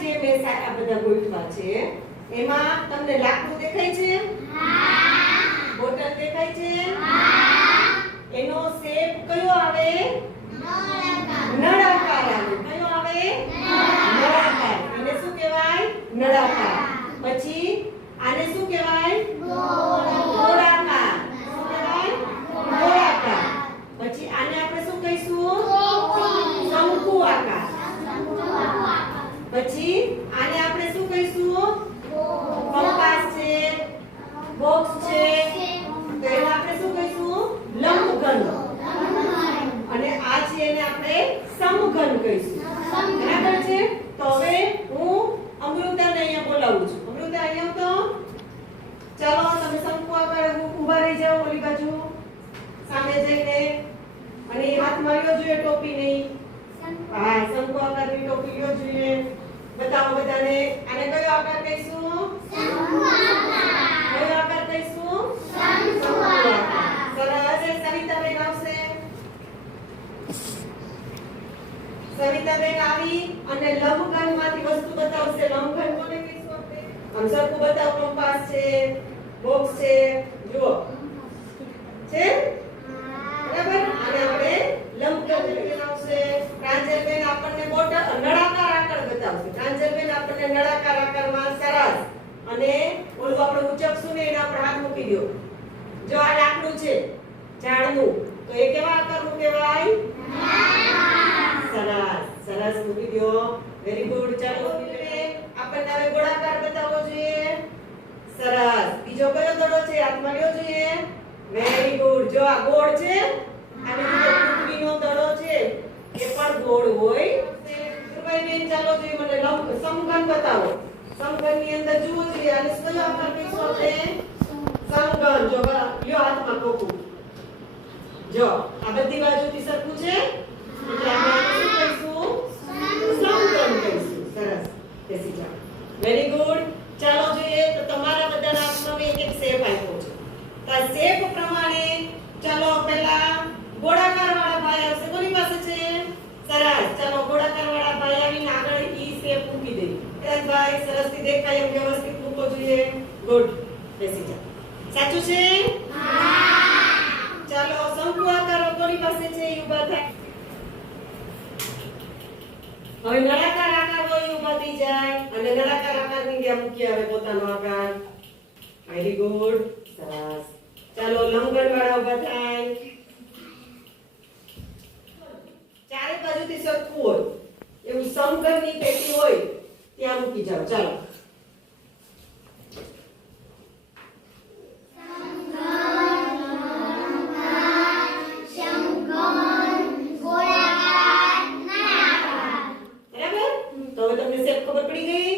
જે મેં આ બધા ગોઠવા છે, એમાં તમને લાકડું દેખાય છે? બોટલ દેખાય છે? એનો શેપ કયો આવે? નળાકાર આવે. કયો આવે? નળાકાર. એને શું કહેવાય? નળાકાર. પછી આને શું કહેવાય? ગોળાકાર. શું કહેવાય? ગોળાકાર. પછી આને આપણે શું કહીશું શંકુ આકાર પછી આને આપણે શું કહીશું? કંપાસ છે, બોક્સ છે. તો આપણે શું કહીશું? લંબઘન. અને આ છે એને આપણે સમઘન કહીશું. બરાબર છે? તો હવે હું અમૃતાને અહીંયા બોલાવું છું. અમૃતા, અહીંયા તો ચાલો, તમે શંકુ આકાર ઊભા રહી જાઓ ઓલી બાજુ. સામે જઈને. અને હાથ લ્યો જોઈએ ટોપી નહીં. હા, શંકુ આકારની ટોપી લ્યો જોઈએ. બતાવો બધાને. આને કયો આકાર કહીશું? કયો આકાર કહીશું? સરસ. સવિતાબેન આવશે. સવિતાબેન આવી અને લંબઘનમાંથી વસ્તુ બતાવશે. લંબઘન કોને કહીશું આપણે? આમ સરખું બતાવો, કંપાસ છે, બોક્સ છે. જુઓ. છે? બરાબર? અને આપણે લંબઘન આવશે. પ્રાંજલબેન આપણને બોટલ પ્રાંજલબેન નળાકાર આકારમાં સરસ. અને ઓલું આપણે ઉચકશું ને એના પર હાથ મૂકી દો. જો આ લાકડું છે, ઝાડનું, તો એ કેવા આકારનું કહેવાય? સરસ સરસ મૂકી દો. વેરી ગુડ ચાલો, હવે આપણને હવે ગોળાકાર બતાવવો જોઈએ. સરસ. બીજો કયો દડો છે? હાથમાં લ્યો જોઈએ. વેરી ગુડ જો આ ગોળ છે, અને બીજો પૃથ્વીનો દડો છે, એ પણ ગોળ હોય. મને લંબ સમઘન બતાવો સમઘનની અંદર જુઓ જોઈએ અને કયો આકાર કહીશું આપણે સમઘન જો બરાબર લ્યો હાથમાં ટોકું જો આ બધી બાજુથી સરખું છે એટલે આપણે આને શું કહીશું સમઘન કહીશું સરસ બેસી જાઓ વેરી ગુડ ચાલો જોઈએ તો તમારા બધાના હાથમાં મેં એક એક શેપ આપ્યો છે તો આ શેપ પ્રમાણે ચાલો પહેલા ગોળાકાર વાળા ભાઈ આવશે કોની પાસે છે સરસ ચાલો ગોળાકાર વાળા ભાઈ આવીને આગળ ઈ શેપ મૂકી દે ભાઈ સરસથી દેખાય એમ વ્યવસ્થિત મૂકો જોઈએ. ગુડ બેસી જાઓ. સાચું છે? ચાલો શંકુ આકાર કોની પાસે છે? ઊભા થાય. હવે નળાકાર આકાર હોય ઊભા ઊભા થઈ જાય. અને નળાકાર આકારની ત્યાં મૂકી આવે પોતાનો આકાર. વેરી ગુડ સરસ. ચાલો લંબઘન વાળા ઊભા થાય. ચારે બાજુથી સરખું હોય. એવું સમઘનની પેટી હોય. ત્યાં મૂકી જાઓ. ચાલો. બરાબર? તો હવે તમને સેફ ખબર પડી ગઈ?